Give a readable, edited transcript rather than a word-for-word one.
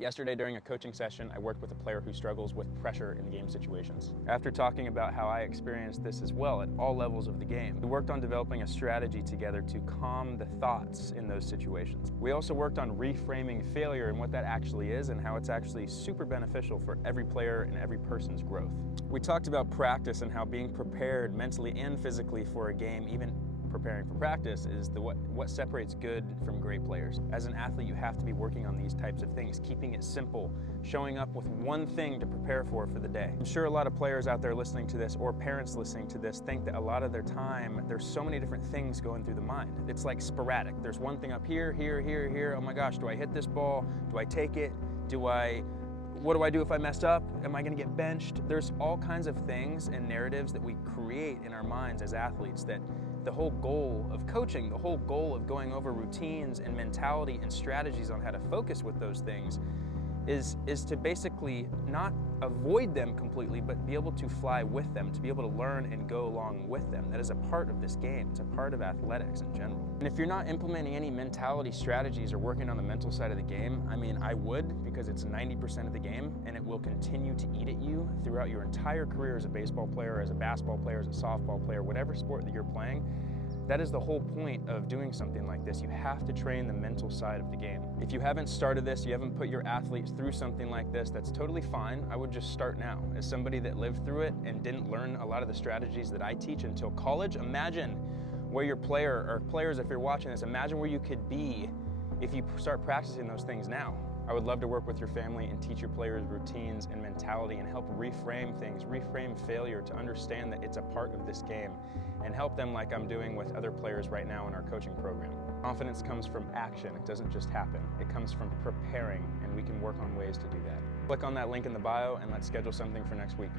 Yesterday during a coaching session, I worked with a player who struggles with pressure in game situations. After talking about how I experienced this as well at all levels of the game, we worked on developing a strategy together to calm the thoughts in those situations. We also worked on reframing failure and what that actually is and how it's actually super beneficial for every player and every person's growth. We talked about practice and how being prepared mentally and physically for a game, even preparing for practice, is what separates good from great players. As an athlete, you have to be working on these types of things, keeping it simple, showing up with one thing to prepare for the day. I'm sure a lot of players out there listening to this, or parents listening to this, think that a lot of their time, there's so many different things going through the mind. It's like sporadic. There's one thing up here, here, here, here. Oh my gosh, do I hit this ball? Do I take it? What do I do if I mess up? Am I going to get benched? There's all kinds of things and narratives that we create in our minds as athletes that the whole goal of coaching, the whole goal of going over routines and mentality and strategies on how to focus with those things is to basically not avoid them completely, but be able to fly with them, to be able to learn and go along with them. That is a part of this game. It's a part of athletics in general. And if you're not implementing any mentality strategies or working on the mental side of the game, I mean, I would, because it's 90% of the game and it will continue to eat at you throughout your entire career as a baseball player, as a basketball player, as a softball player, whatever sport that you're playing. That is the whole point of doing something like this. You have to train the mental side of the game. If you haven't started this, you haven't put your athletes through something like this, that's totally fine. I would just start now. As somebody that lived through it and didn't learn a lot of the strategies that I teach until college, imagine where your player, or players if you're watching this, imagine where you could be if you start practicing those things now. I would love to work with your family and teach your players routines and mentality and help reframe things, reframe failure to understand that it's a part of this game, and help them like I'm doing with other players right now in our coaching program. Confidence comes from action. It doesn't just happen. It comes from preparing, and we can work on ways to do that. Click on that link in the bio and let's schedule something for next week.